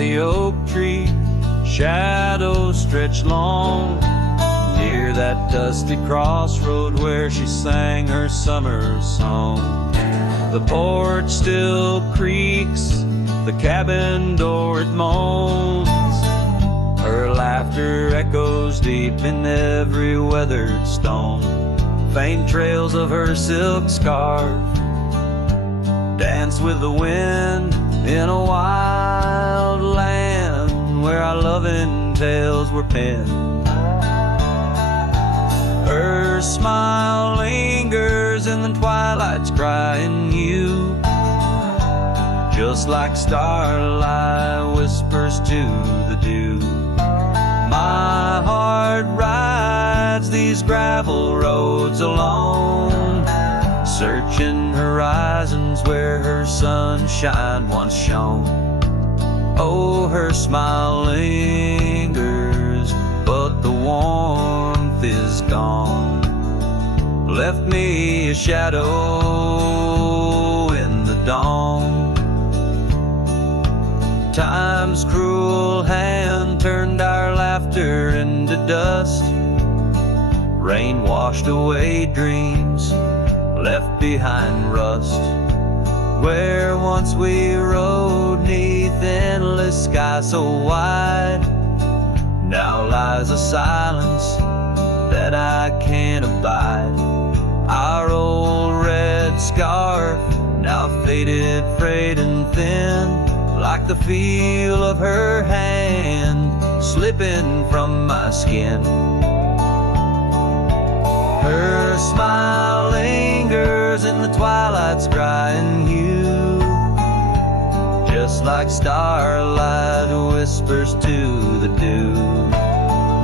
the oak tree shadows stretch long, near that dusty crossroad where she sang her summer song. The porch still creaks, the cabin door it moans, her laughter echoes deep in every weathered stone. Faint trails of her silk scarf dance with the wind in a wild land where our loving tales were penned. Her smile lingers in the twilight's crying hue, just like starlight whispers to the dew. My heart rides these gravel roads alone, searching horizons where her sunshine once shone. Oh, her smile lingers, but the warmth is gone. Left me a shadow in the dawn. Time's cruel hand turned our laughter into dust. Rain washed away dreams, left behind rust. Where once we rode neath endless sky so wide, now lies a silence that I can't abide. Our old red scarf, now faded, frayed and thin, like the feel of her hand slipping from my skin. Her smile lingers in the twilight's crying hue, just like starlight whispers to the dew.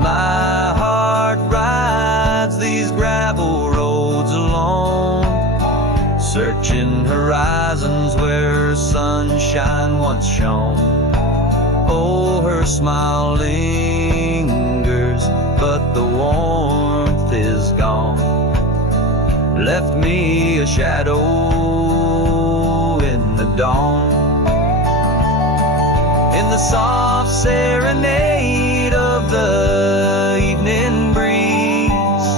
My heart rides these gravel roads alone, searching horizons where sunshine once shone. Oh, her smile lingers, but the warmth is gone. Left me a shadow in the dawn. In the soft serenade of the evening breeze,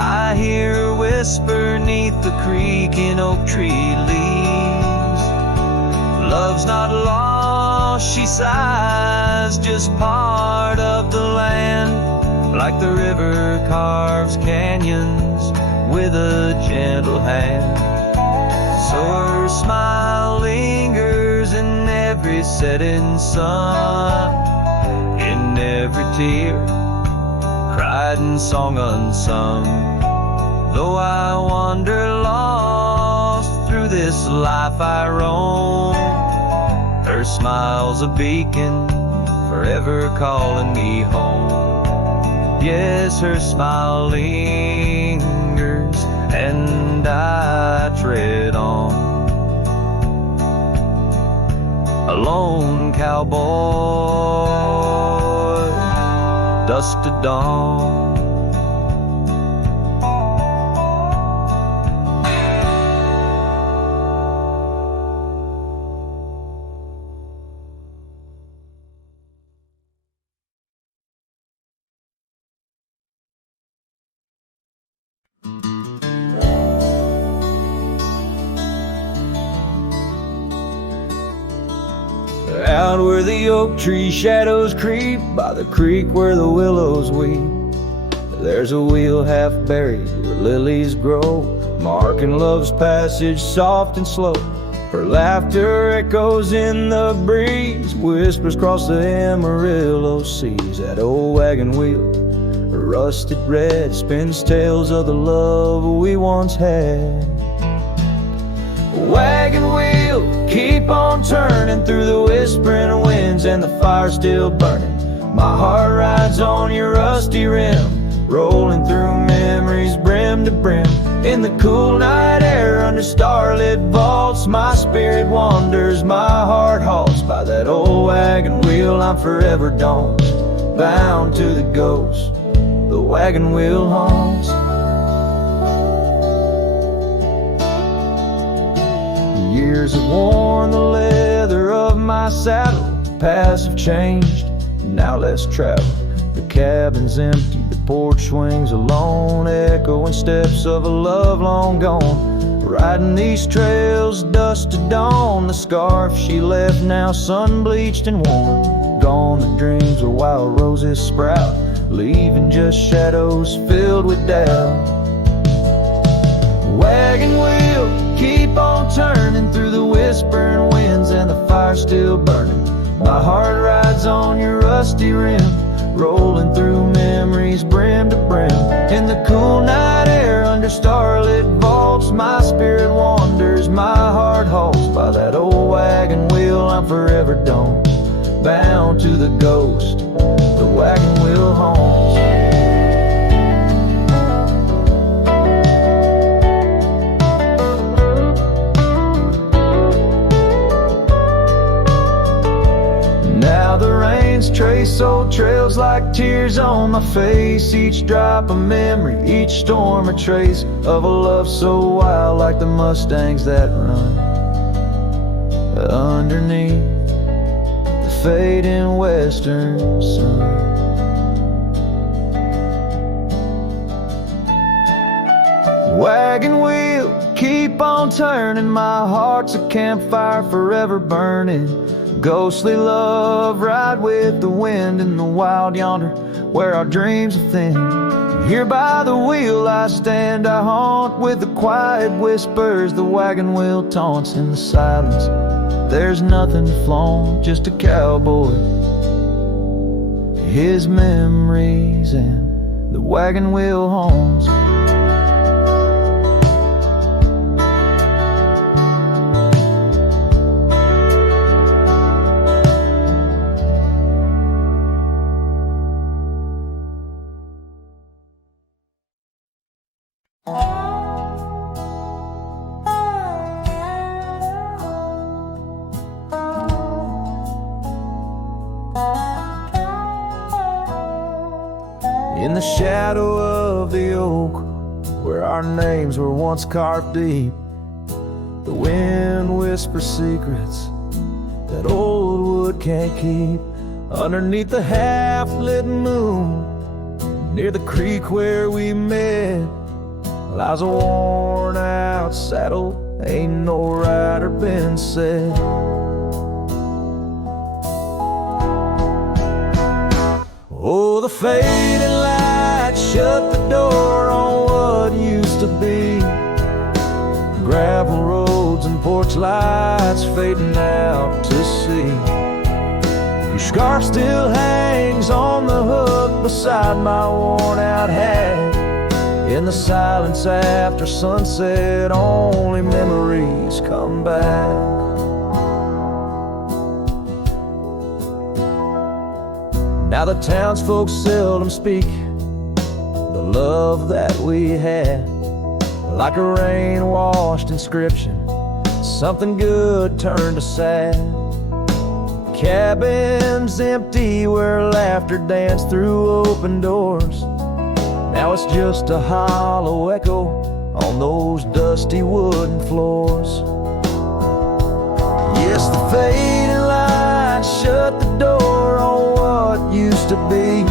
I hear her whisper neath the creaking oak tree leaves. Love's not lost, she sighs, just part of the land, like the river carves canyons with a gentle hand. So her smile lingers in every setting sun, in every tear cried and song unsung. Though I wander lost through this life I roam, her smile's a beacon forever calling me home. Yes, her smile lingers and I tread on. A lone cowboy, dusk to dawn. Out where the oak tree shadows creep, by the creek where the willows weep, there's a wheel half buried where lilies grow, marking love's passage soft and slow. Her laughter echoes in the breeze, whispers across the Amarillo seas. That old wagon wheel, rusted red, spins tales of the love we once had. Wagon wheel, keep on turning through the whispering winds and the fire still burning. My heart rides on your rusty rim, rolling through memories brim to brim. In the cool night air under starlit vaults, my spirit wanders, my heart halts. By that old wagon wheel I'm forever dawned, bound to the ghost the wagon wheel haunts. Years have worn the leather of my saddle, paths have changed, now let's travel. The cabin's empty, the porch swings alone, echoing steps of a love long gone. Riding these trails, dusk to dawn, the scarf she left now sun-bleached and worn. Gone the dreams where wild roses sprout, leaving just shadows filled with doubt. Wagon wheel, keep on turning through the whispering winds and the fire still burning. My heart rides on your rusty rim, rolling through memories brim to brim. In the cool night air under starlit vaults, my spirit wanders, my heart halts. By that old wagon wheel I'm forever doomed, bound to the ghost the wagon wheel haunts. Now the rains trace old trails like tears on my face, each drop a memory, each storm a trace of a love so wild, like the Mustangs that run underneath the fading western sun. Wagon wheel, keep on turning, my heart's a campfire forever burning. Ghostly love, ride with the wind in the wild yonder, where our dreams are thin. Here by the wheel I stand, I haunt with the quiet whispers the wagon wheel taunts. In the silence there's nothing to flaunt, just a cowboy, his memories, and the wagon wheel haunts. In the shadow of the oak, where our names were once carved deep, the wind whispers secrets that old wood can't keep. Underneath the half-lit moon, near the creek where we met, lies a worn-out saddle, ain't no rider been said. Oh, the fading light shut the door on what used to be. Gravel roads and porch lights fading out to sea. Your scarf still hangs on the hook beside my worn-out hat. In the silence after sunset, only memories come back. Now the townsfolk seldom speak the love that we had, like a rain-washed inscription, something good turned to sad. Cabins empty where laughter danced through open doors, now it's just a hollow echo on those dusty wooden floors. Yes, the fading light shut the door on what used to be.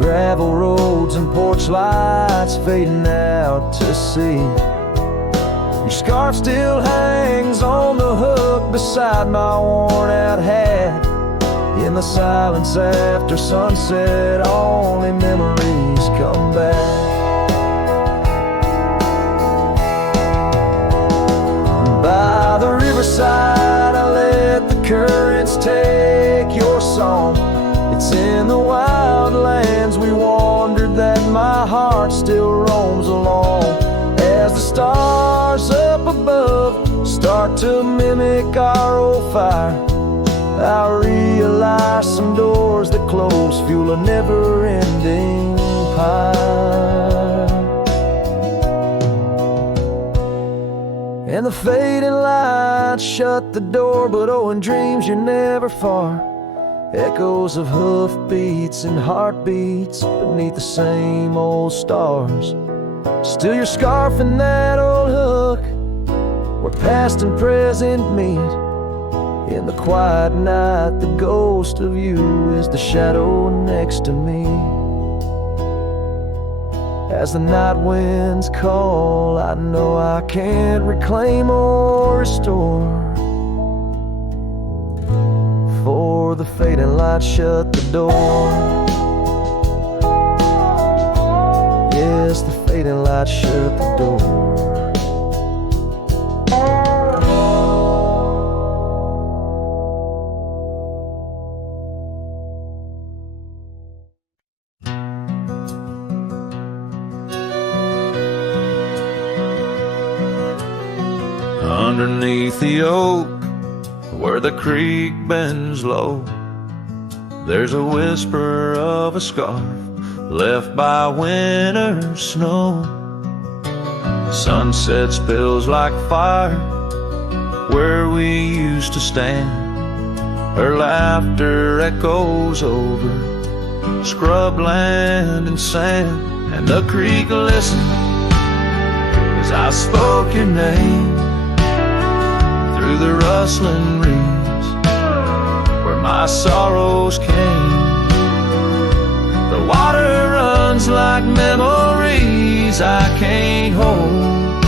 Gravel roads and porch lights fading out to sea. Your scarf still hangs on the hook beside my worn-out hat. In the silence after sunset, only memories come back. By the riverside I let the currents take your song. It's in the wild lands we wandered that my heart still roams along. As the stars up above start to mimic our old fire, I realize some doors that close fuel a never-ending pyre. And the fading lights shut the door, but oh, in dreams you're never far. Echoes of hoofbeats and heartbeats beneath the same old stars. Still your scarf and that old hook, where past and present meet. In the quiet night, the ghost of you is the shadow next to me. As the night winds call, I know I can't reclaim or restore. For the fading light shut the door. Yes, the fading light shut the door. Underneath the oak, where the creek bends low, there's a whisper of a scarf left by winter's snow. Sunset spills like fire where we used to stand. Her laughter echoes over scrubland and sand. And the creek listened as I spoke your name through the rustling reeds where my sorrows came. The water runs like memories I can't hold.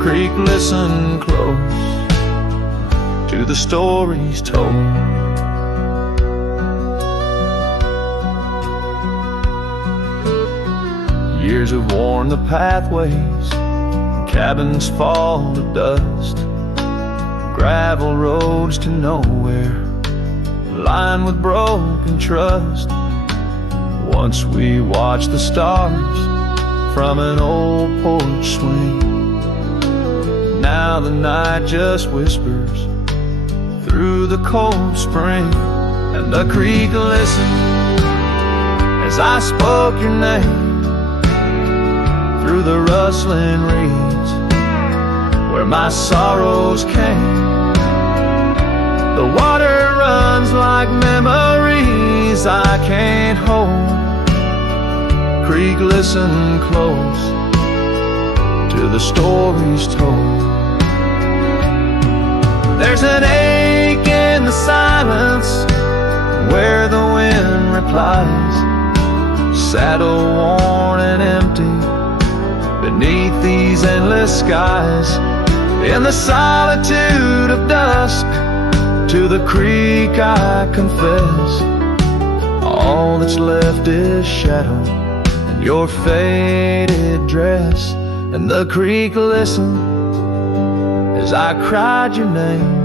Creek, listen close to the stories told. Years have worn the pathways, cabins fall to dust, gravel roads to nowhere, lined with broken trust. Once we watched the stars from an old porch swing. Now the night just whispers through the cold spring. And the creek listened as I spoke your name through the rustling reeds where my sorrows came. The water runs like memories I can't hold. Creek, listen close to the stories told. There's an ache in the silence where the wind replies, saddle worn and empty beneath these endless skies. In the solitude of dusk, to the creek I confess, all that's left is shadow and your faded dress. And the creek listened as I cried your name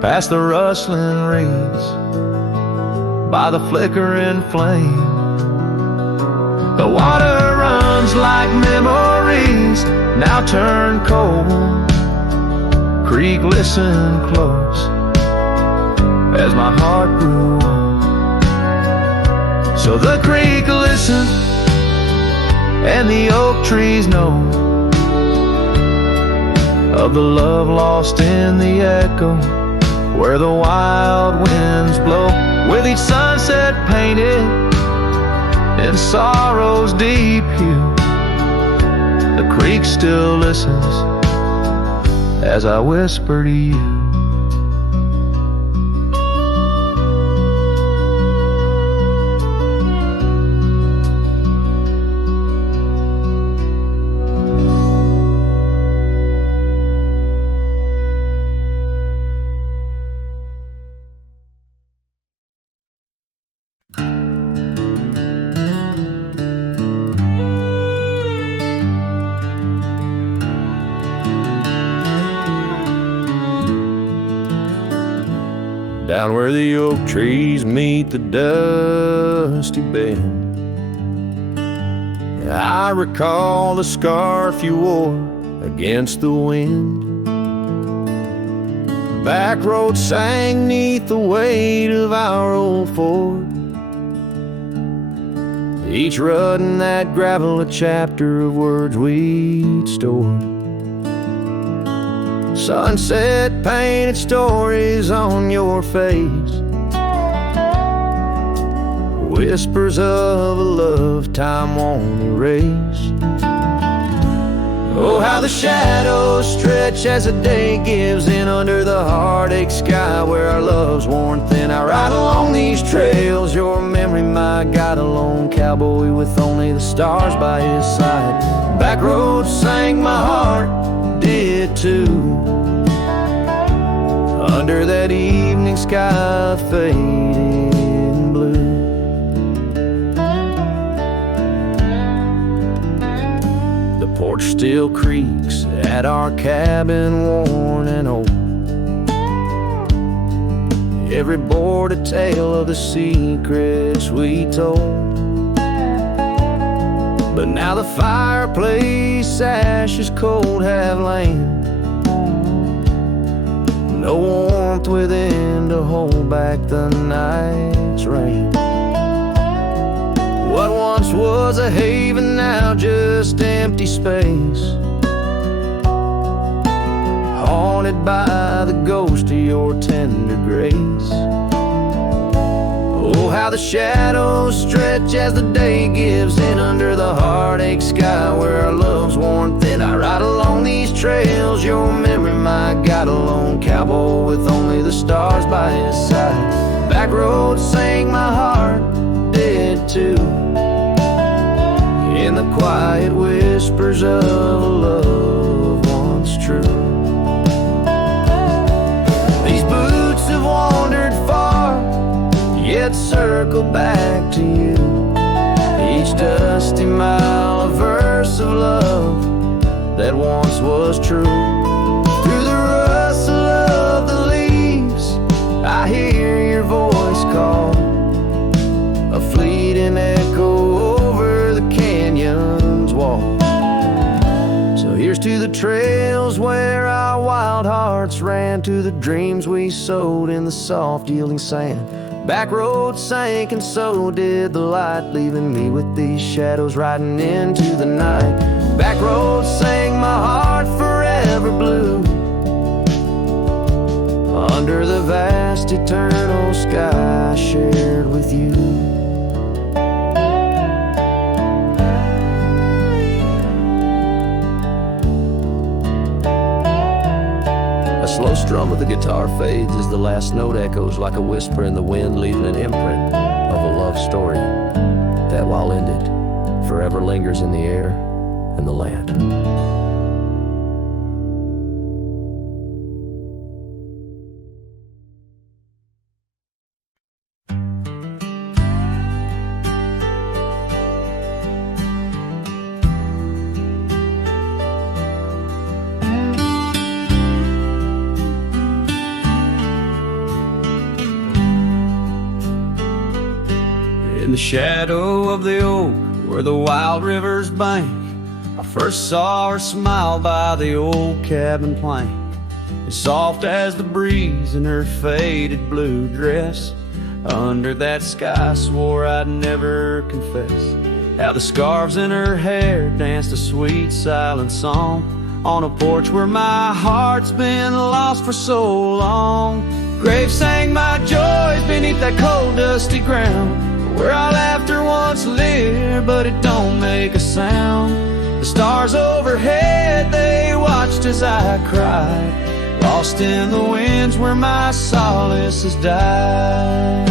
past the rustling reeds by the flickering flame. The water runs like memories now turn cold. Creek, listen close as my heart grew old. So the creek listened and the oak trees know of the love lost in the echo where the wild winds blow. With each sunset painted in sorrow's deep hue, the creek still listens as I whisper to you. Down where the oak trees meet the dusty bend, I recall the scarf you wore against the wind. Back road sang 'neath the weight of our old Ford, each rut in that gravel a chapter of words we'd stored. Sunset painted stories on your face, whispers of a love time won't erase. Oh, how the shadows stretch as the day gives in under the heartache sky where our love's worn thin. I ride along these trails, your memory, my guide, a lone cowboy with only the stars by his side. Back roads sang, my heart did too, under that evening sky fading blue. The porch still creaks at our cabin, worn and old. Every board a tale of the secrets we told. But now the fireplace ashes cold have lain, no warmth within to hold back the night's rain. What once was a haven, now just empty space, haunted by the ghost of your tender grace. Oh, how the shadows stretch as the day gives in under the heartache sky where our love's worn thin. I ride along these trails, your memory, my guide, a lone cowboy with only the stars by his side. Back roads sang, my heart did too, in the quiet whispers of a love once true. These boots have wandered far, yet circle back to you. Each dusty mile a verse of love that once was true. Through the rustle of the leaves I hear your voice call, a fleeting echo over the canyon's wall. So here's to the trails where our wild hearts ran, to the dreams we sowed in the soft yielding sand. Back roads sank and so did the light, leaving me with these shadows riding into the night. Back roads sang, my heart forever blue, under the vast eternal sky I shared with you. A slow strum of the guitar fades as the last note echoes like a whisper in the wind, leaving an imprint of a love story that, while ended, forever lingers in the air and the land. In the shadow of the oak where the wild rivers bank, I first saw her smile by the old cabin plank. As soft as the breeze in her faded blue dress, under that sky I swore I'd never confess. How the scarves in her hair danced a sweet silent song on a porch where my heart's been lost for so long. Graves sang my joys beneath that cold dusty ground, where our laughter once lived, but it don't make a sound. The stars overhead, they watched as I cried, lost in the winds where my solace has died.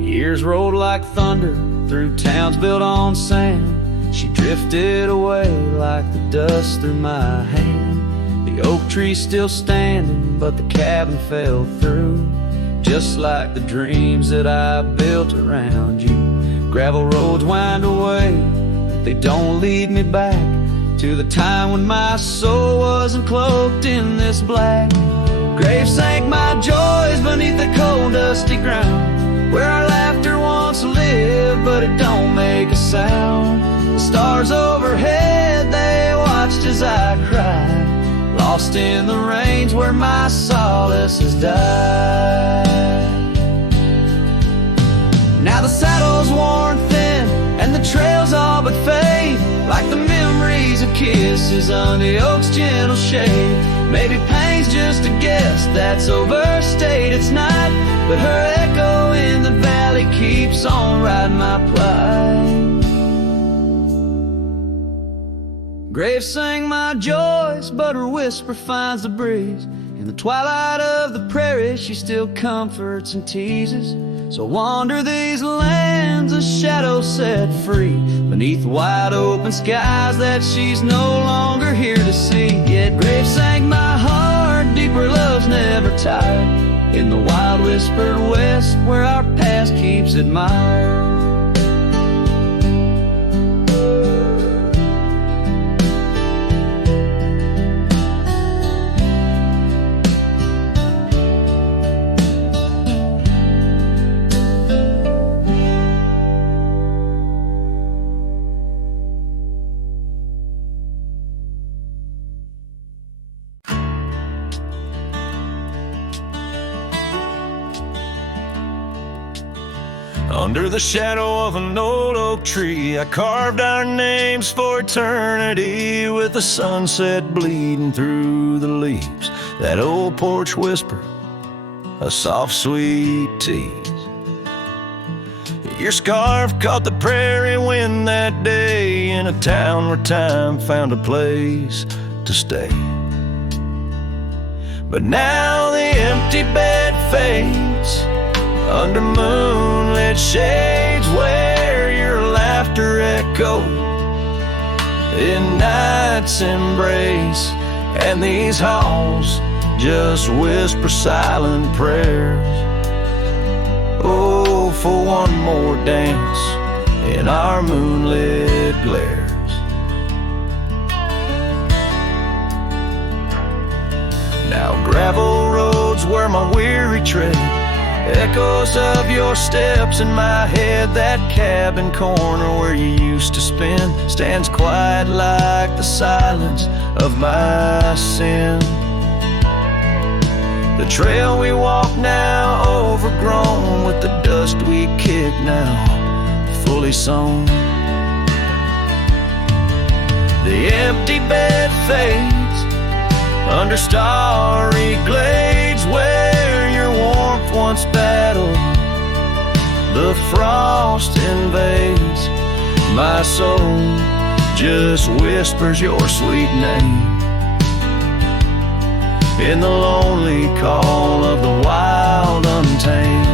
Years rolled like thunder through towns built on sand. She drifted away like the dust through my hand. The oak tree still standing, but the cabin fell through, just like the dreams that I built around you. Gravel roads wind away, but they don't lead me back to the time when my soul wasn't cloaked in this black. Graves sank my joys beneath the cold dusty ground, where our laughter once lived, but it don't make a sound. The stars overhead, they watched as I cried, lost in the range where my solace has died. Now the saddle's worn thin and the trails all but fade, like the memories of kisses under the oak's gentle shade. Maybe pain's just a guess that's overstayed its night, but her echo in the valley keeps song ride my plight. Graves sang my joys, but her whisper finds the breeze. In the twilight of the prairie, she still comforts and teases. So wander these lands, a shadow set free, beneath wide open skies that she's no longer here to see. Yet Graves sang my heart deep where love's never tired, in the wild whispered west where our past keeps admired. Under the shadow of an old oak tree, I carved our names for eternity, with the sunset bleeding through the leaves. That old porch whisper, a soft sweet tease. Your scarf caught the prairie wind that day, in a town where time found a place to stay. But now the empty bed fades under moonlit shades, where your laughter echoed in night's embrace, and these halls just whisper silent prayers. Oh, for one more dance in our moonlit glares. Now gravel roads where my weary tread, echoes of your steps in my head. That cabin corner where you used to spend stands quiet like the silence of my sin. The trail we walk now overgrown, with the dust we kick now fully sown. The empty bed fades under starry glades, where your warmth once battled the frost invades. My soul just whispers your sweet name in the lonely call of the wild untamed.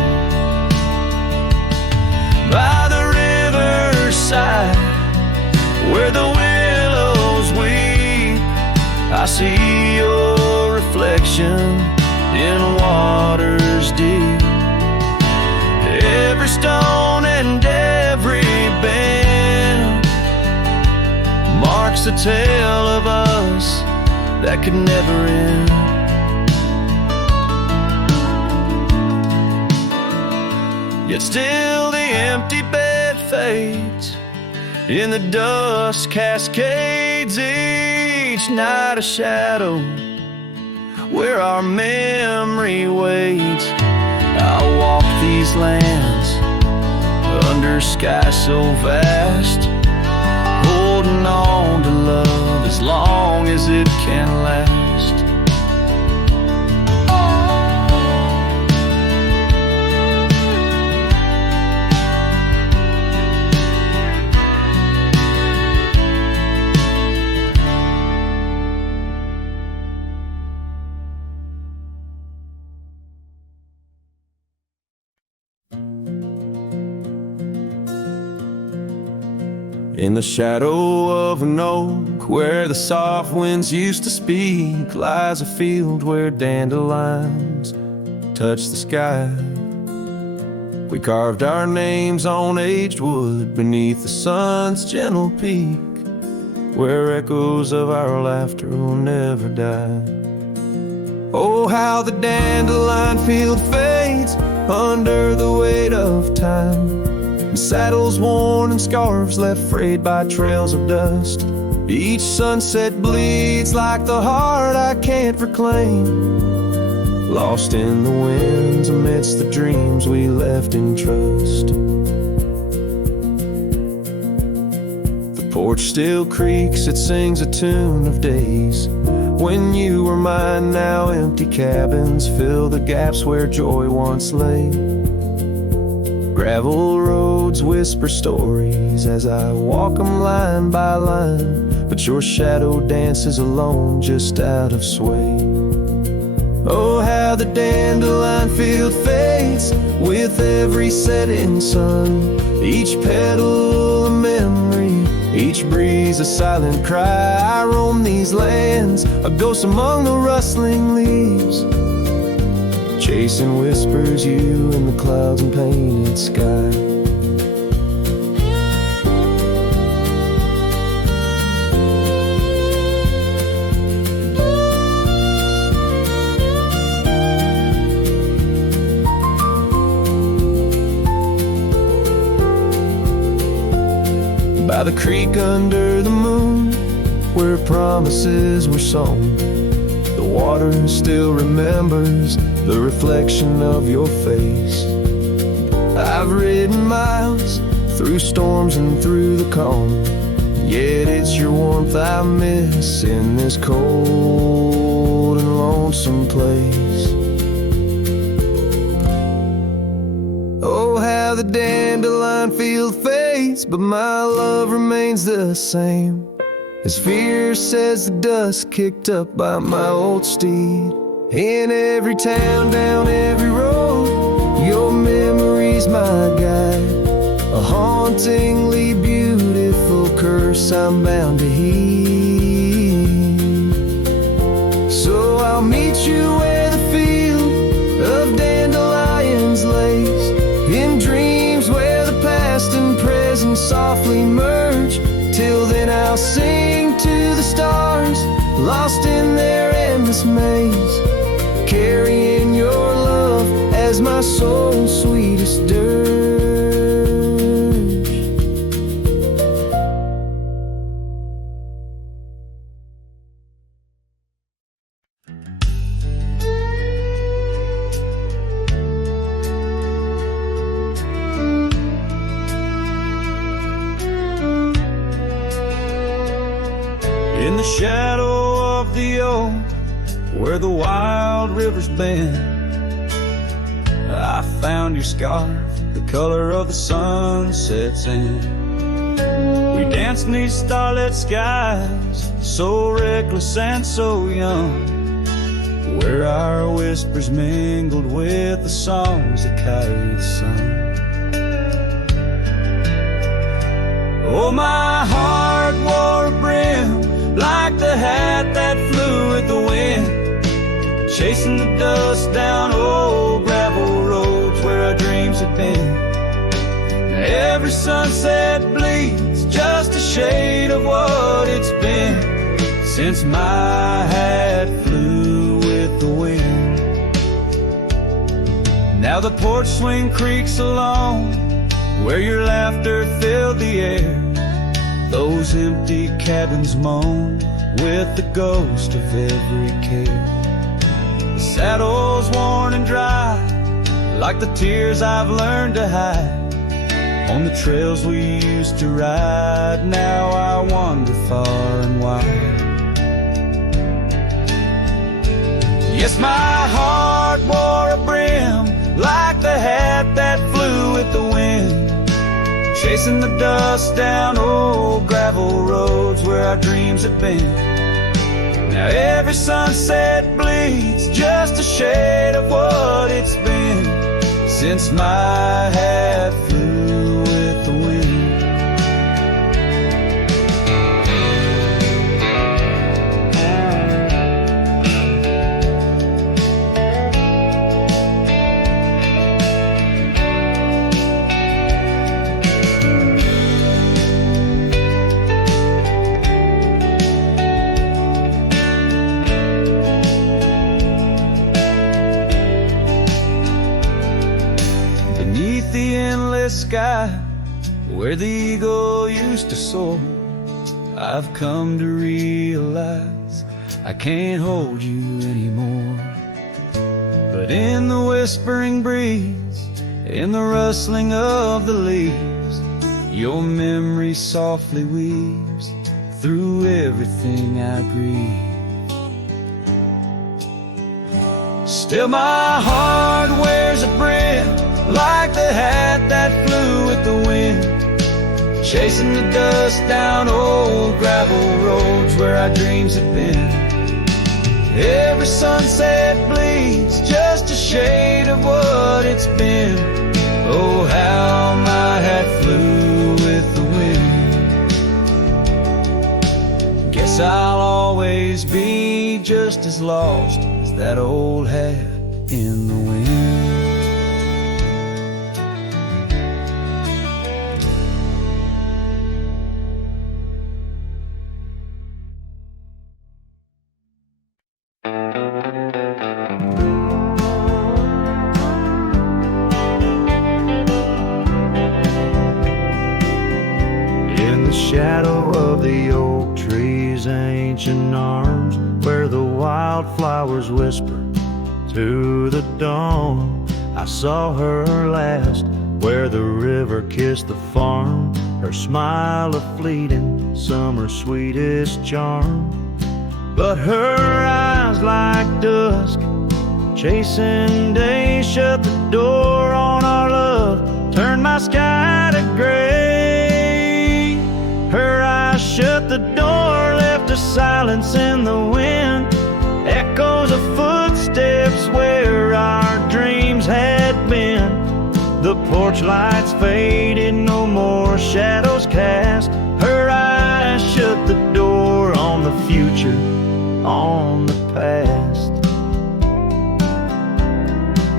By the riverside where the willows weep, I see your reflection in waters deep. Every stone and every bend marks the tale of us that could never end. Yet still the empty bed fades, in the dust cascades each night a shadow where our memory waits. I'll walk these lands under sky so vast, holding on to love as long as it can last. In the shadow of an oak where the soft winds used to speak, lies a field where dandelions touch the sky. We carved our names on aged wood beneath the sun's gentle peak, where echoes of our laughter will never die. Oh, how the dandelion field fades under the weight of time, and saddles worn and scarves left frayed by trails of dust. Each sunset bleeds like the heart I can't reclaim, lost in the winds amidst the dreams we left in trust. The porch still creaks, it sings a tune of days when you were mine. Now empty cabins fill the gaps where joy once lay. Gravel roads whisper stories as I walk them line by line, but your shadow dances alone just out of sway. Oh, how the dandelion field fades with every setting sun. Each petal a memory, each breeze a silent cry. I roam these lands, a ghost among the rustling leaves, chasing whispers, you in the clouds and painted sky. By the creek under the moon, where promises were sown, the water still remembers the reflection of your face. I've ridden miles through storms and through the calm, yet it's your warmth I miss in this cold and lonesome place. Oh, how the dandelion field fades, but my love remains the same, as fierce as the dust kicked up by my old steed. In every town, down every road, your memory's my guide, a hauntingly beautiful curse I'm bound to heed. So I'll meet you where the field of dandelions lays, in dreams where the past and present softly merge. Till then I'll sing to the stars, lost in their endless maze, carrying your love as my soul's sweetest dirge. In the shadow of the oak, where the wild river's bend, I found your scarf, the color of the sunset's end. We danced in these starlit skies, so reckless and so young, where our whispers mingled with the songs that kites sung. Oh, my heart wore a brim like the hat that flew with the wind, chasing the dust down old gravel roads where our dreams had been. Now every sunset bleeds just a shade of what it's been since my hat flew with the wind. Now the porch swing creaks along where your laughter filled the air. Those empty cabins moan with the ghost of every care. The saddle's worn and dry, like the tears I've learned to hide. On the trails we used to ride, now I wander far and wide. Yes, my heart wore a brim like the hat that flew with the wind, chasing the dust down old gravel roads where our dreams had been. Now every sunset bleeds just a shade of what it's been since my hat flew with the wind. The endless sky where the eagle used to soar, I've come to realize I can't hold you anymore. But in the whispering breeze, in the rustling of the leaves, your memory softly weaves through everything I breathe. Still my heart wears a brim like the hat that chasing the dust down old gravel roads where our dreams have been. Every sunset bleeds just a shade of what it's been. Oh, how my hat flew with the wind. Guess I'll always be just as lost as that old hat in the wind. Shadow of the oak trees, ancient arms, where the wildflowers whisper to the dawn. I saw her last, where the river kissed the farm, her smile a fleeting summer's sweetest charm. But her eyes like dusk, chasing day, shut the door on our love, turned my sky to gray. Her eyes shut the door, left a silence in the wind, echoes of footsteps where our dreams had been. The porch lights faded, no more shadows cast. Her eyes shut the door on the future, on the past.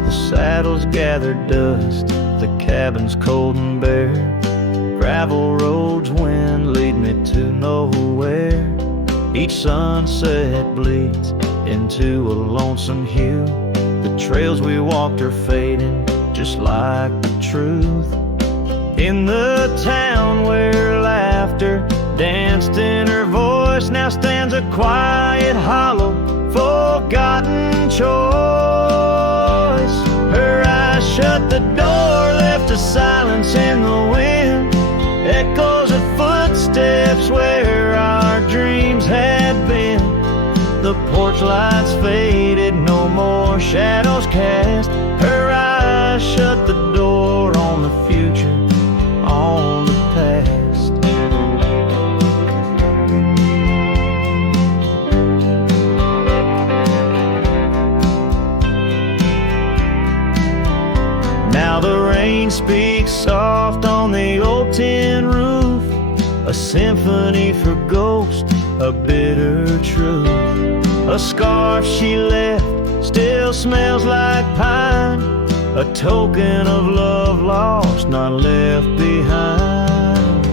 The saddles gathered dust, the cabin's cold and bare. Gravel roads, wind lead me to nowhere. Each sunset bleeds into a lonesome hue. The trails we walked are fading, just like the truth. In the town where laughter danced in her voice, now stands a quiet, hollow, forgotten choice. Her eyes shut the door, left a silence in the wind, echoes of footsteps where our dreams had been. The porch lights faded, no more shadows cast. Her eyes shut the door on the future, on the past. Now the rain speaks soft on the old tin roof, a symphony for ghosts, a bitter truth. A scarf she left still smells like pine, a token of love lost, not left behind.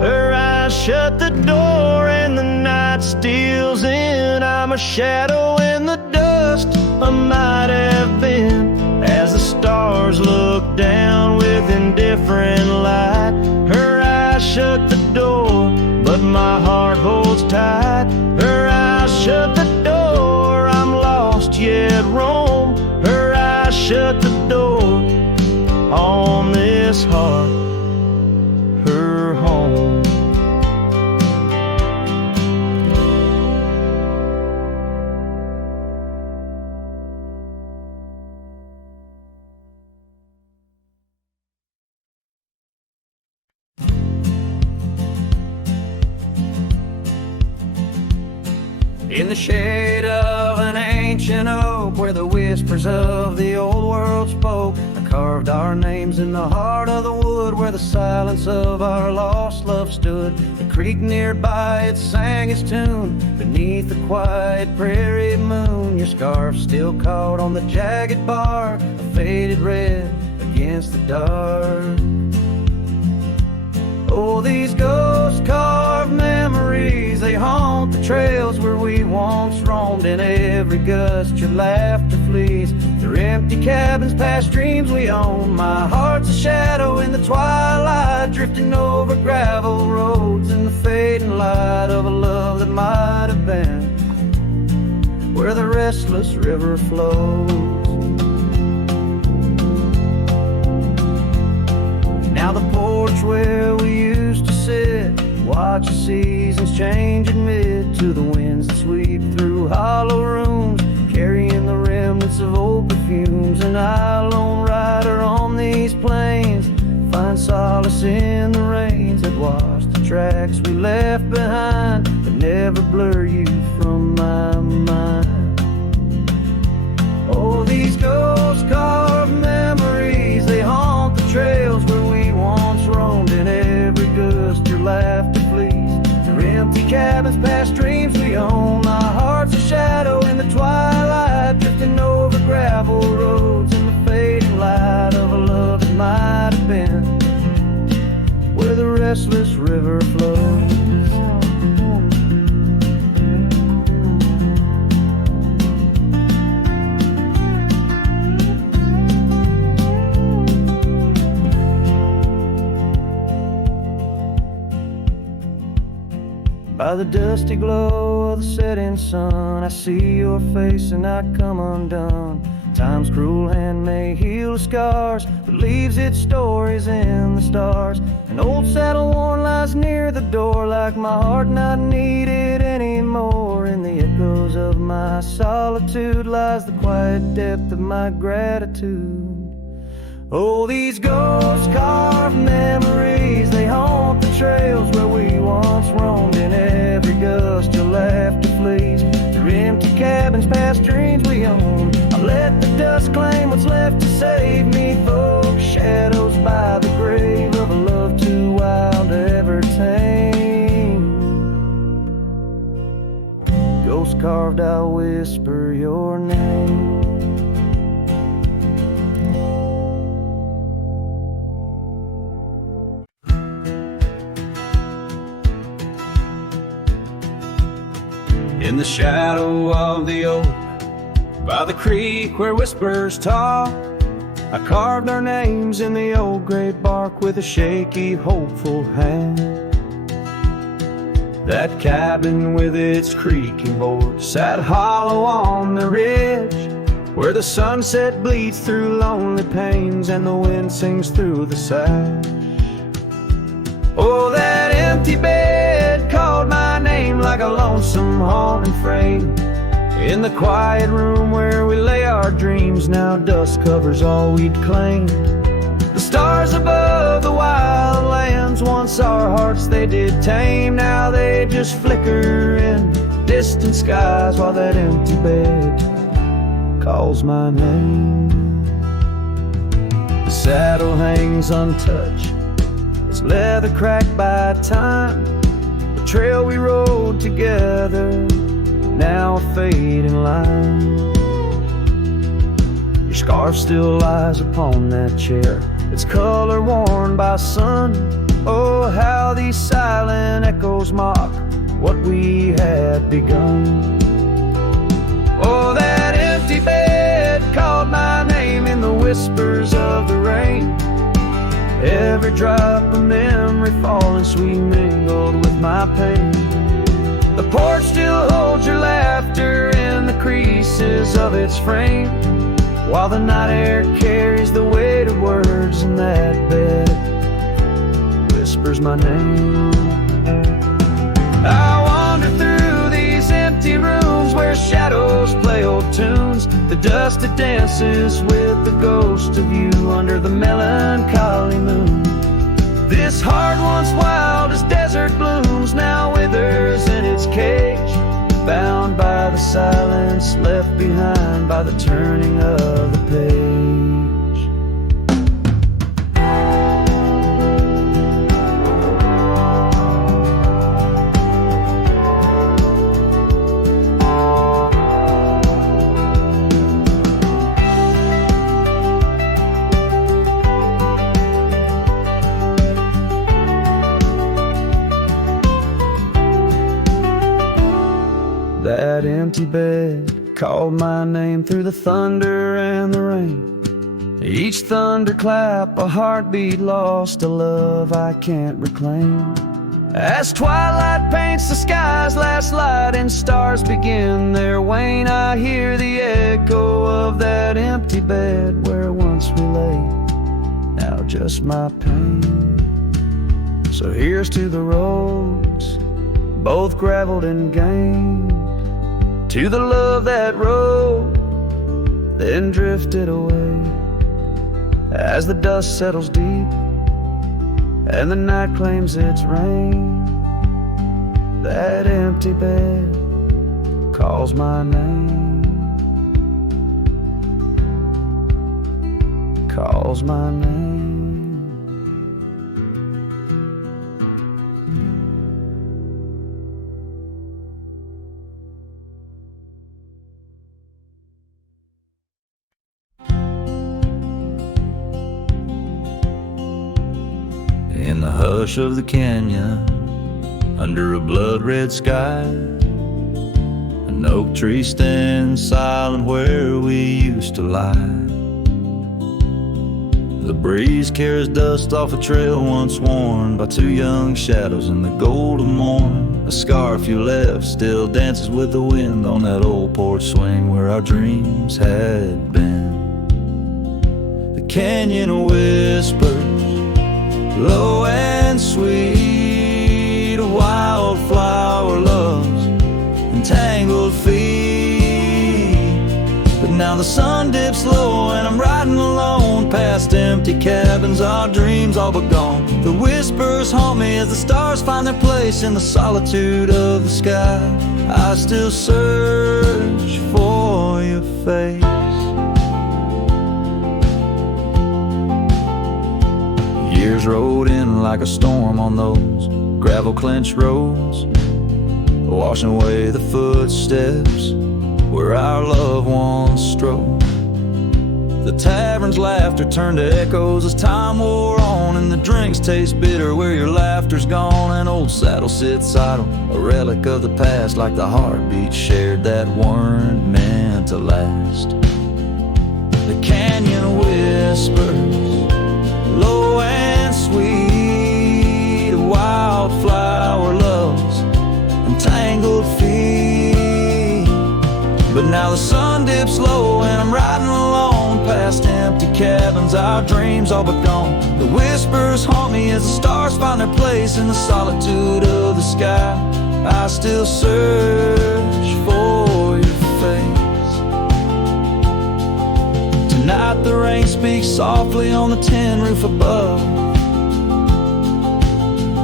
Her eyes shut the door and the night steals in. I'm a shadow in the dust, I might have been. As the stars look down with indifferent light, her eyes shut the door, but my heart holds tight. Her eyes shut the door, I'm lost yet roam. Her eyes shut the door on this heart, her home. In the shade of an ancient oak, where the whispers of the old world spoke, I carved our names in the heart of the wood, where the silence of our lost love stood. The creek nearby, it sang its tune beneath the quiet prairie moon. Your scarf still caught on the jagged bark, a faded red against the dark. Oh, these ghost-carved memories, they haunt the trails where we once roamed. In every gust your laughter flees, through empty cabins past dreams we own. My heart's a shadow in the twilight, drifting over gravel roads in the fading light of a love that might have been where the restless river flows. Now the porch where we used to sit, watch the seasons change amid to the winds that sweep through hollow rooms, carrying the remnants of old perfumes. And I, lone rider on these plains, find solace in the rain tracks we left behind that never blur you from my mind. Oh, these ghost-carved memories, they haunt the trails where we once roamed. In every gust your laughter flees through empty cabins past dreams we own. My heart's a shadow in the twilight, drifting over gravel roads in the fading light of a love that might have been where the restless river flows. By the dusty glow of the setting sun, I see your face and I come undone. Time's cruel hand may heal the scars, but leaves its stories in the stars. An old saddle worn lies near the door, like my heart not needed anymore. In the echoes of my solitude lies the quiet depth of my gratitude. Oh, these ghost-carved memories, they haunt the trails where we once roamed. In every gust your laughter flees through empty cabins past dreams we own. I let the dust claim what's left to save me, folks. Shadows by the grave of a love too wild to ever tame. Ghost carved, I'll whisper your name. In the shadow of the oak, by the creek where whispers talk, I carved our names in the old gray bark with a shaky, hopeful hand. That cabin with its creaking boards sat hollow on the ridge, where the sunset bleeds through lonely panes and the wind sings through the sash. Oh, that empty bed called my name like a lonesome haunting frame. In the quiet room where we lay our dreams, now dust covers all we'd claimed. The stars above the wild lands, once our hearts they did tame. Now they just flicker in distant skies while that empty bed calls my name. The saddle hangs untouched, its leather cracked by time. The trail we rode together, now a fading line. Your scarf still lies upon that chair, its color worn by sun. Oh, how these silent echoes mock what we had begun. Oh, that empty bed called my name in the whispers of the rain. Every drop of memory falling sweet mingled with my pain. The porch still holds your laughter in the creases of its frame, while the night air carries the weight of words, and that bed whispers my name. I wander through these empty rooms where shadows play old tunes. The dust that dances with the ghost of you under the melancholy moon. This heart once wild as desert blooms now withers in its cage, bound by the silence left behind by the turning of the page. That empty bed called my name through the thunder and the rain. Each thunderclap a heartbeat lost, a love I can't reclaim. As twilight paints the sky's last light and stars begin their wane, I hear the echo of that empty bed where once we lay, now just my pain. So here's to the roads, both graveled and gained, to the love that rode, then drifted away. As the dust settles deep, and the night claims its reign. That empty bed calls my name, calls my name. In the hush of the canyon, under a blood-red sky, an oak tree stands silent where we used to lie. The breeze carries dust off a trail once worn by two young shadows in the gold of morn. A scarf you left still dances with the wind on that old porch swing where our dreams had been. The canyon whispers, low and sweet, a wildflower loves entangled feet. But now the sun dips low and I'm riding alone past empty cabins, our dreams all but gone. The whispers haunt me as the stars find their place in the solitude of the sky. I still search for your face. Years rode in like a storm on those gravel-clenched roads, washing away the footsteps where our loved ones strode. The tavern's laughter turned to echoes as time wore on, and the drinks taste bitter where your laughter's gone. An old saddle sits idle, a relic of the past, like the heartbeats shared that weren't meant to last. The canyon whispers, low and sweet, a wildflower loves entangled feet. But now the sun dips low and I'm riding alone past empty cabins, our dreams all but gone. The whispers haunt me as the stars find their place in the solitude of the sky. I still search for your face. Tonight the rain speaks softly on the tin roof above,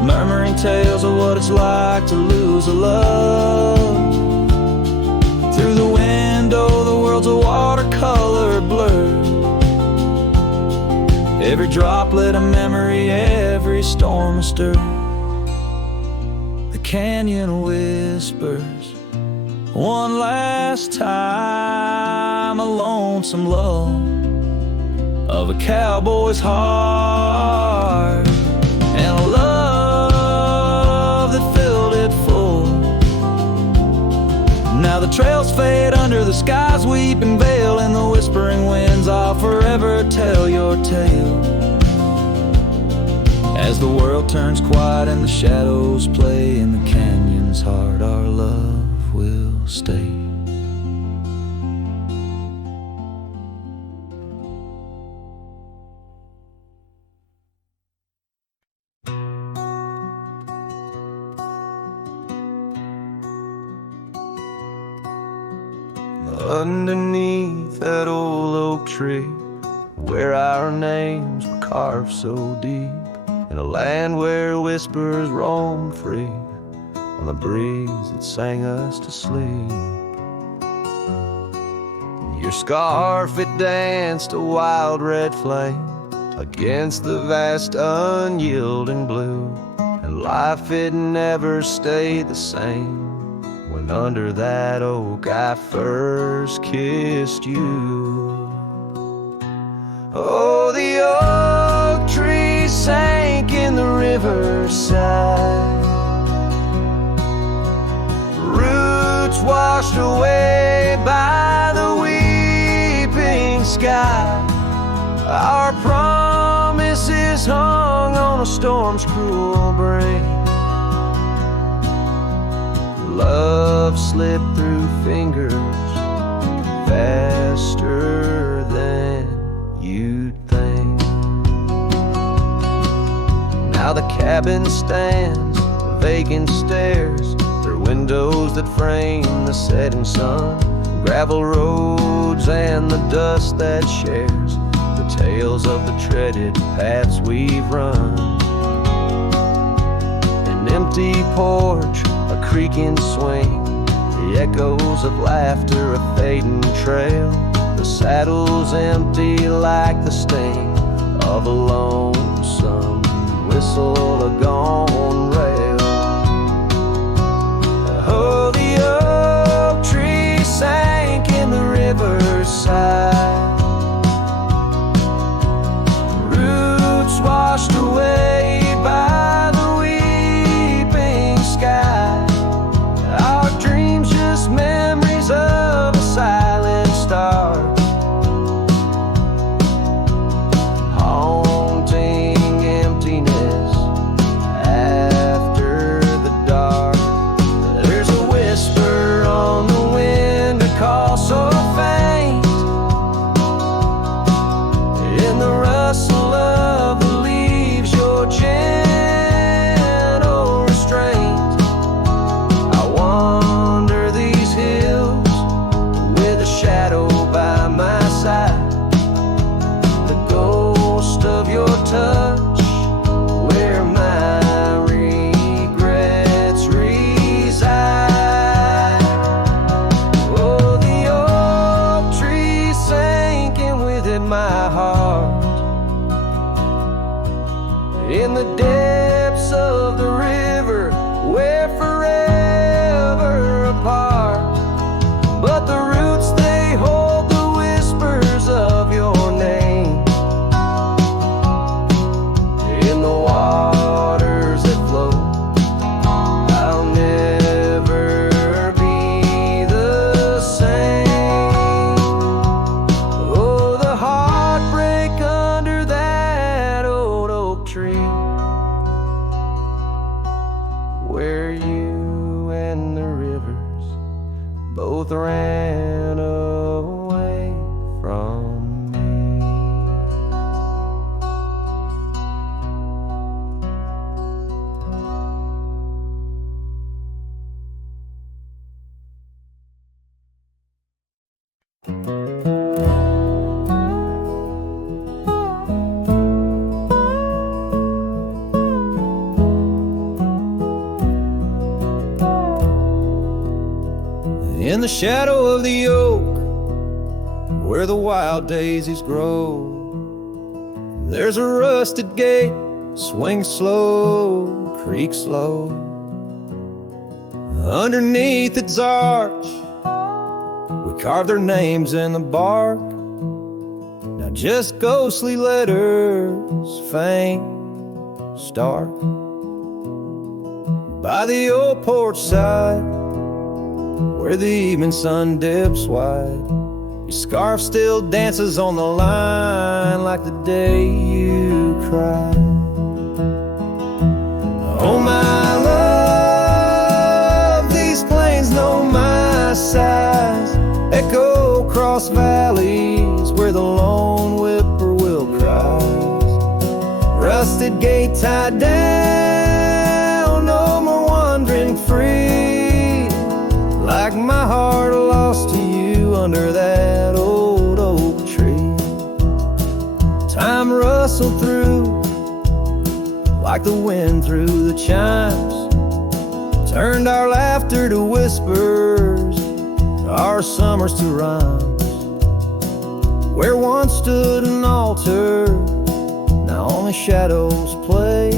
murmuring tales of what it's like to lose a love. Through the window the world's a watercolor blur, every droplet a memory, every storm a stir. The canyon whispers one last time, a lonesome lull of a cowboy's heart, and a love that filled it full. Now the trails fade under the sky's weeping veil, and the whispering winds I'll forever tell your tale. As the world turns quiet and the shadows play in the canyon's heart, our love will stay. Underneath that old oak tree, where our names were carved so deep, in a land where whispers roam free on the breeze that sang us to sleep. Your scarf, it danced a wild red flame against the vast unyielding blue, and life, it never stayed the same when under that oak I first kissed you. Oh, the oak tree sank in the riverside, roots washed away by the weeping sky. Our promises hung on a storm's cruel brain. Love slipped through fingers faster than you'd think. Now the cabin stands, the vacant stares through windows that frame the setting sun, gravel roads and the dust that shares the tales of the treaded paths we've run. empty porch, a creaking swing, the echoes of laughter, a fading trail. The saddle's empty like the sting of a lonesome whistle, a gone rail. Oh, the oak tree sank in the riverside, roots washed away by the weeping sky. Our dreams just memories of a silent star, haunting emptiness after the dark. There's a whisper on the wind, a call so faint, in the rustle of the leaves, your gentle restraint. I wander these hills with a shadow by my side, the ghost of your touch, where my regrets reside. Oh, the oak tree sinking within my heart, in the depths of the river, we're forever apart. But the roots, they hold the whispers of your name in the waters that flow. I'll never be the same. Oh, the heartbreak under that old oak tree, where you and the rivers both ran away from me. In the shadow of the oak, where the wild daisies grow, there's a rusted gate, swing slow, creak slow. Underneath its arch, we carve their names in the bark. Now just ghostly letters, faint, stark. By the old porch side, where the evening sun dips wide, your scarf still dances on the line like the day you cried. Oh, my love, these plains know my size, echo across valleys where the lone whippoorwill cries. Rusted gate tied down, no more wandering free, like my heart lost to you under that old oak tree. Time rustled through like the wind through the chimes, turned our laughter to whispers, our summers to rhymes. Where once stood an altar, now only shadows play,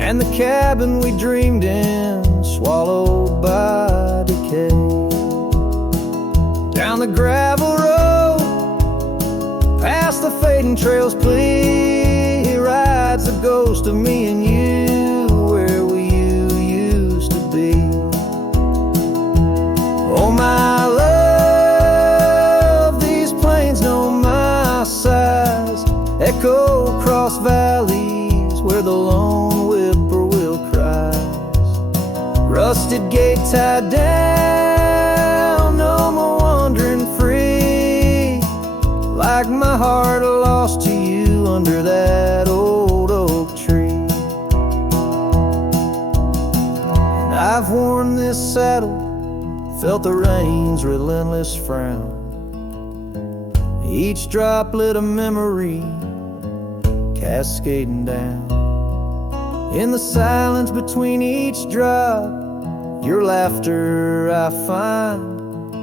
and the cabin we dreamed in swallowed by decay. Down the gravel road, past the fading trails plea, rides the ghost of me and you, where you used to be. Oh, my love, these plains know my size, echo across valleys where the lone whippoorwill cries. Rusted gate tied down, no more wandering free, like my heart lost to you under that old oak tree. And I've worn this saddle, felt the rain's relentless frown, each droplet a memory cascading down In the silence between each drop, your laughter I find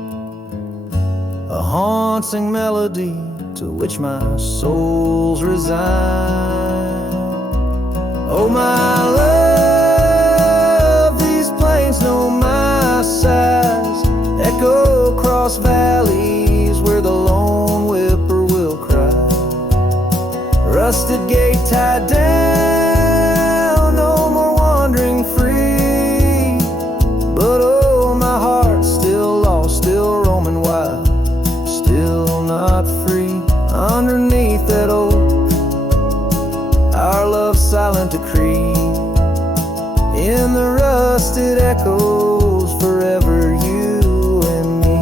a haunting melody to which my soul's resigned. Oh my love, these plains know my sighs, echo across valleys where the lone whippoorwill cry. Rusted gate tied down, no more wandering free. But oh, my heart's still lost, still roaming wild, still not free. Underneath that oak, our love's silent decree. In the rusted echoes, forever you and me.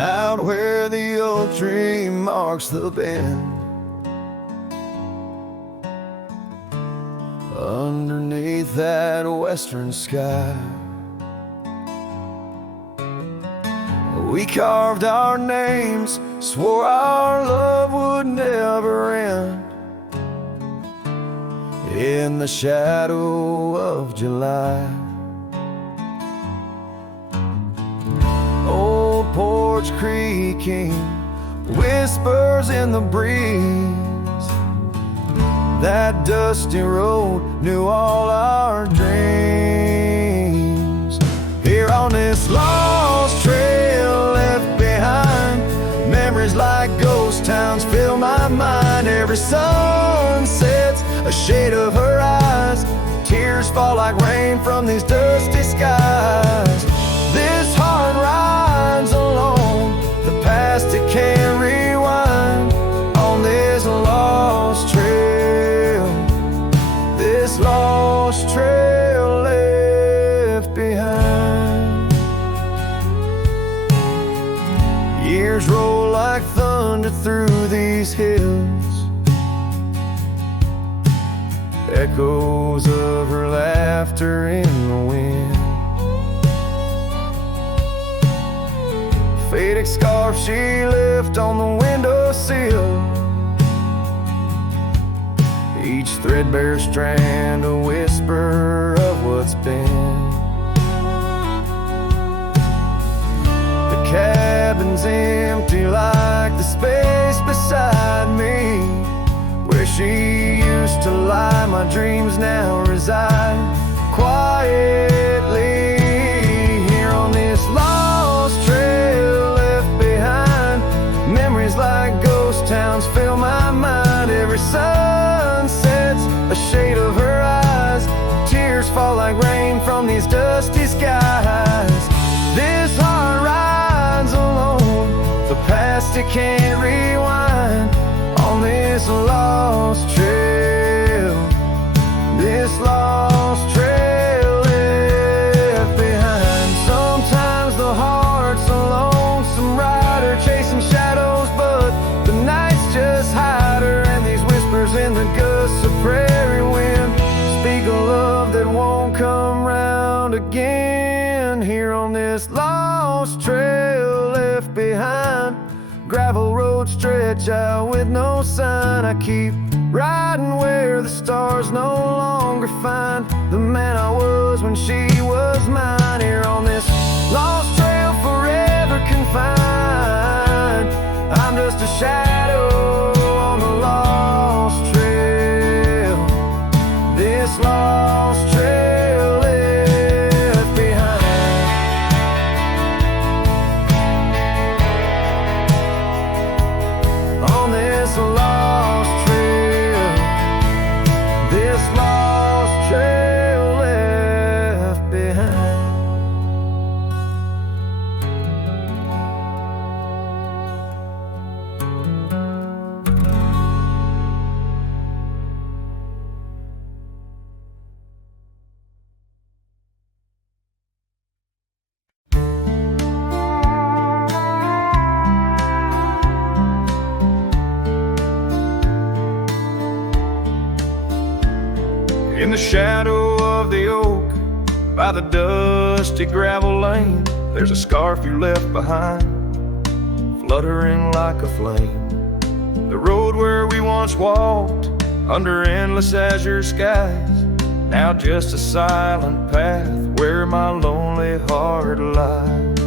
Out where the oak tree marks the bend, underneath that western sky, we carved our names, swore our love would never end. In the shadow of July, old porch creaking, whispers in the breeze. That dusty road knew all our dreams. Here on this lost trail left behind, memories like ghost towns fill my mind. Every sun sets a shade of her eyes, tears fall like rain from these dusty skies. This heart rides alone, the past it can't rewind. On this lost trail, this lost trail left behind. Years roll like thunder through these hills, echoes of her laughter in the wind. Faded scarf she left on the windowsill, each threadbare strand a whisper of what's been. The cabin's empty like the space beside me, where she used to lie. My dreams now reside quietly here on this lost trail left behind. Memories like ghost towns fill my mind. Every sun sets a shade of her eyes, tears fall like rain from these dusty skies. This heart rides alone, the past it can't rewind. On this lost trail, this lost trail left behind. Sometimes the heart's a lonesome rider chasing shadows, but the nights just hide her. And these whispers in the gusts of prairie wind speak a love that won't come round again. Here on this lost trail left behind, gravel road stretch out with no sign. I keep riding where the stars no longer find the man I was when she was mine. Here on this lost trail forever confined, I'm just a shadow on the lost trail. This lost trail left behind. On this lost trail, this lost trail left behind. In the shadow of the oak, by the dusty gravel lane, there's a scarf you left behind, fluttering like a flame. The road where we once walked, under endless azure skies, now just a silent path where my lonely heart lies.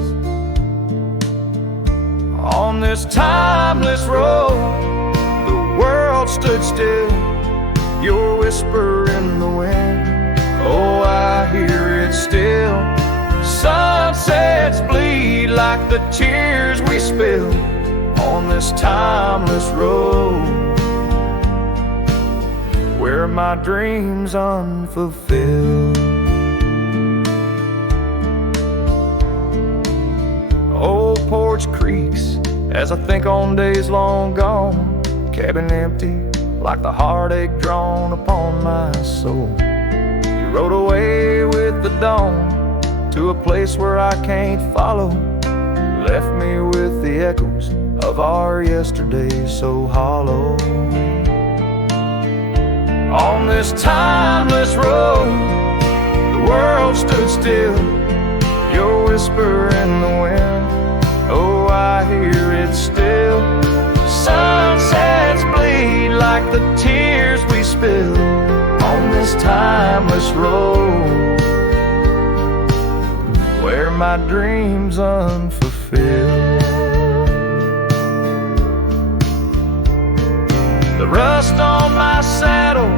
On this timeless road, the world stood still, your whisper in the wind, oh, I hear it still. Sunsets bleed like the tears we spill on this timeless road, where my dreams unfulfilled. Old porch creaks as I think on days long gone, cabin empty like the heartache drawn upon my soul. You rode away with the dawn to a place where I can't follow, left me with the echoes of our yesterday so hollow. On this timeless road, the world stood still, your whisper in the wind, oh, I hear it still. Sunsets bleed like the tears we spill on this timeless road, where my dreams unfulfilled. The rust on my saddle,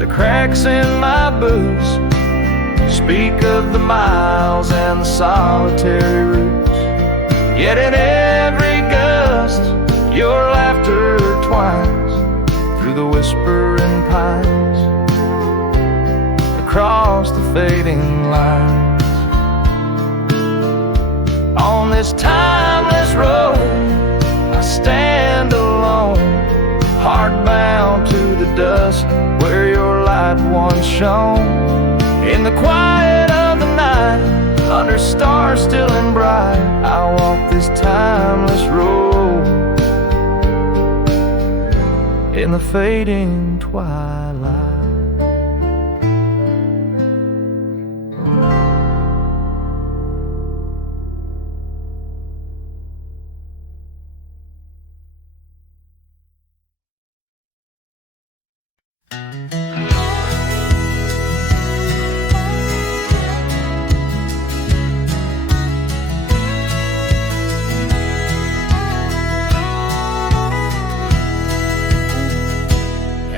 the cracks in my boots, speak of the miles and the solitary routes. Yet in every gust, your laughter twines through the whispering pines, across the fading lines. On this timeless road, I stand alone, heart bound to the dust where your light once shone. In the quiet of the night, under stars still and bright, I walk this timeless road in the fading twilight.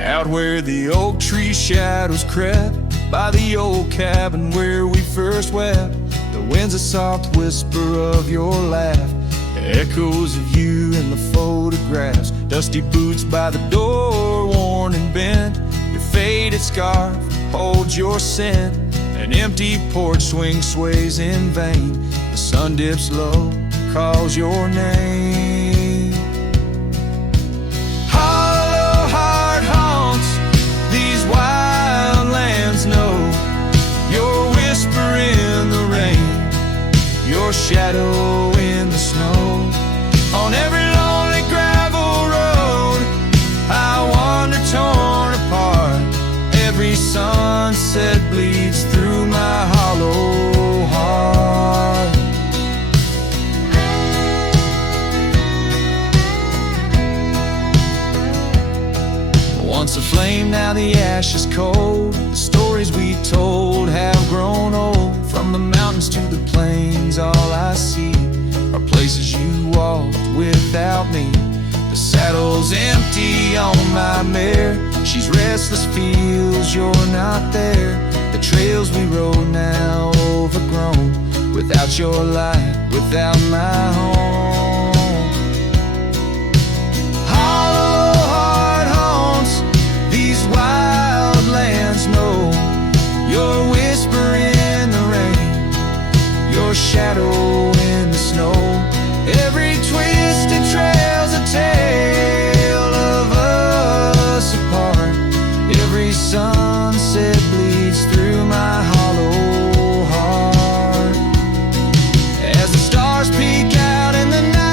Out where the oak tree shadows crept, by the old cabin where we first wept, the wind's a soft whisper of your laugh, echoes of you in the photographs, dusty boots by the door, worn and bent, your faded scarf holds your scent, an empty porch swing sways in vain, the sun dips low, calls your name. Know your whisper in the rain, your shadow in the snow. On every lonely gravel road, I wander torn apart. Every sunset bleeds through my hollow heart. Once a flame, now the ash is cold. The stories we told have grown old. From the mountains to the plains, all I see are places you walked without me. The saddle's empty on my mare, she's restless, feels you're not there. The trails we rode now overgrown, without your light, without my home. Hollow heart haunts these wild lands know your whisper in the rain, your shadow in the snow. Every twisted trail's a tale of us apart. Every sunset bleeds through my hollow heart. As the stars peek out in the night,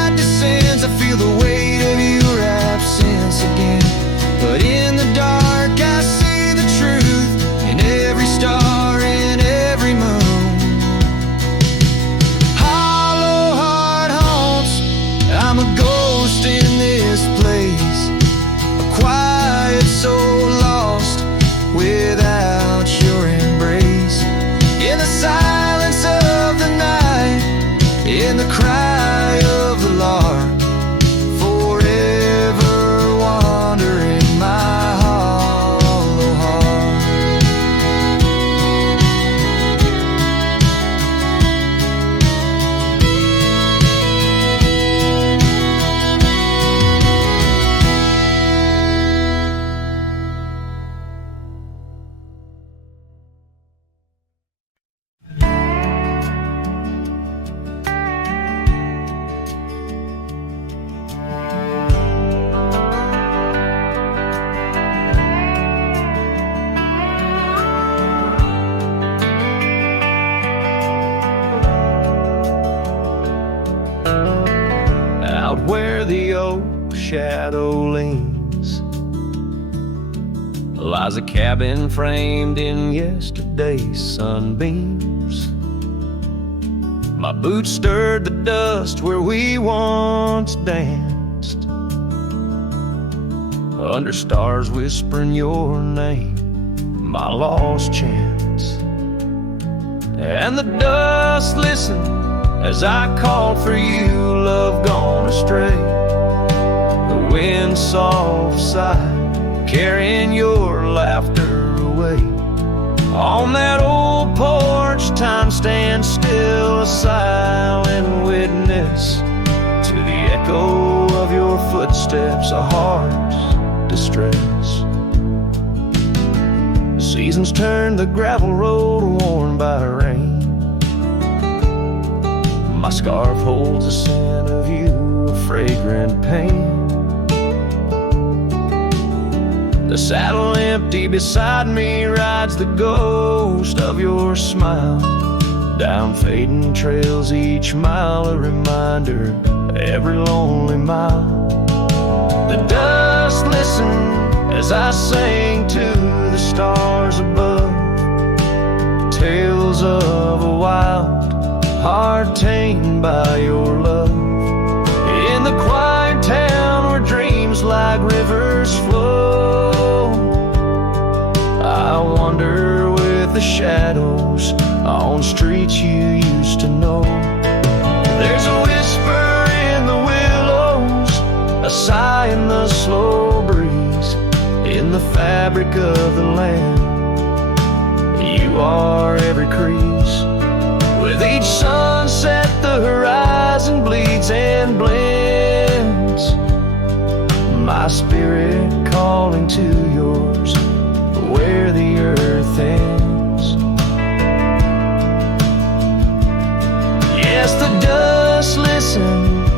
the old shadow leans lies a cabin framed in yesterday's sunbeams. My boots stirred the dust where we once danced, under stars whispering your name, my lost chance. And the dust listened as I called for you, love gone astray. The wind soft sighed, carrying your laughter away. On that old porch, time stands still, a silent witness to the echo of your footsteps, a heart's distress. The seasons turn the gravel road worn by rain. My scarf holds the scent of you, a fragrant pain. The saddle empty beside me rides the ghost of your smile. Down fading trails each mile, a reminder every lonely mile. The dust listened as I sang to the stars above, tales of a wild heart tamed by your love. In the quiet town where dreams like rivers flow, I wander with the shadows on streets you used to know. There's a whisper in the willows, a sigh in the slow breeze, in the fabric of the land. You are every crease. With each sunset the horizon bleeds and blends, my spirit calling to yours where the earth ends. Yes, the dust listens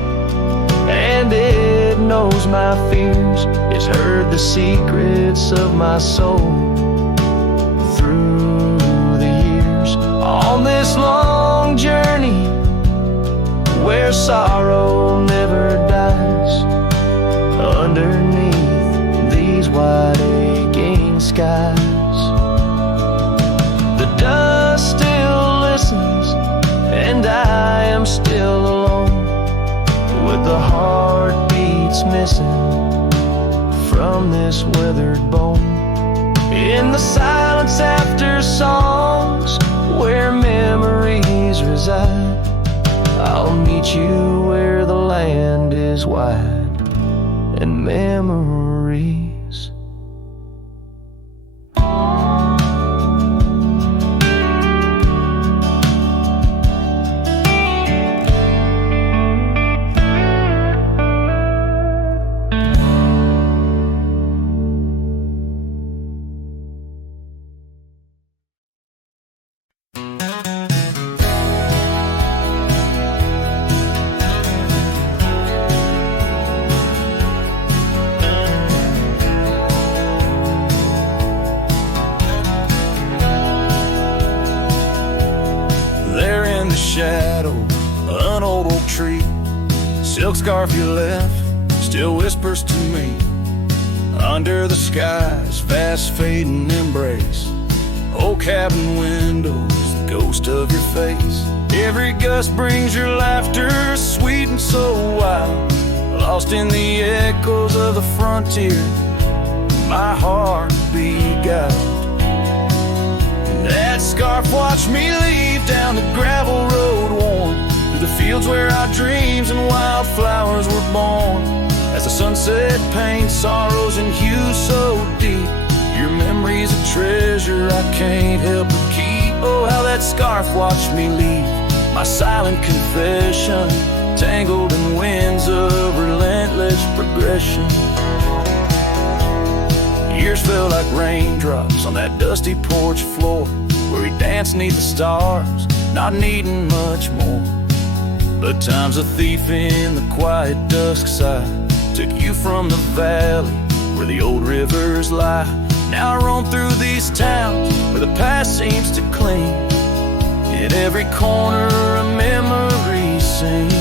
and it knows my fears. It's heard the secrets of my soul through the years. On this long journey where sorrow never dies, underneath these wide aching skies, the dust still listens and I am still alone, with the heartbeats missing from this weathered bone. In the silence after songs where memories reside, I'll meet you where the land is wide and memories. Shadow, an old oak tree, silk scarf you left still whispers to me. Under the sky's fast fading embrace, old cabin windows, the ghost of your face. Every gust brings your laughter, sweet and so wild, lost in the echoes of the frontier, my heart beguiled. That scarf watched me leave down the gravel road worn, through the fields where our dreams and wildflowers were born. As the sunset paints sorrows and hues so deep, your memory's a treasure I can't help but keep. Oh, how that scarf watched me leave, my silent confession, tangled in winds of relentless progression. Years felt like raindrops on that dusty porch floor, where we danced neath the stars, not needing much more. But time's a thief in the quiet dusk side, took you from the valley where the old rivers lie. Now I roam through these towns where the past seems to cling, at every corner a memory sings.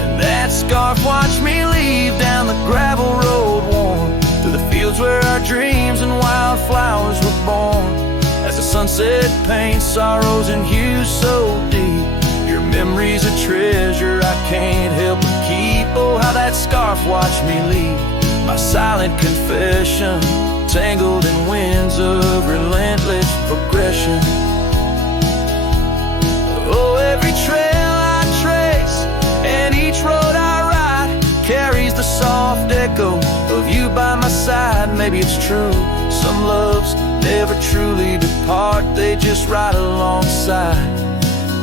And that scarf watched me leave down the gravel road worn through the fields where our dreams and wildflowers were born. As the sunset paints sorrows and hues so deep, your memory's a treasure I can't help but keep. Oh, how that scarf watched me leave, my silent confession, tangled in winds of relentless progression. Oh, every trail I trace and each road I ride carries the soft echo of you by my side. Maybe it's true, some loves never truly depart, they just ride alongside,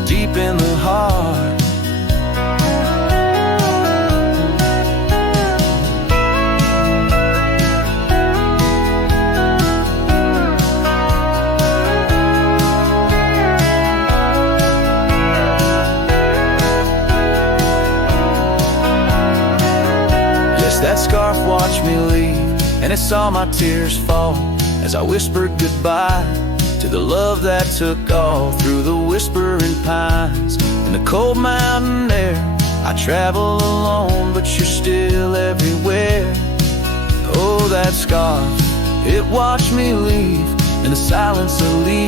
deep in the heart. That scarf watched me leave, and it saw my tears fall as I whispered goodbye to the love that took all through the whispering pines. In the cold mountain air, I travel alone, but you're still everywhere. Oh, that scarf, it watched me leave in the silence of leaves.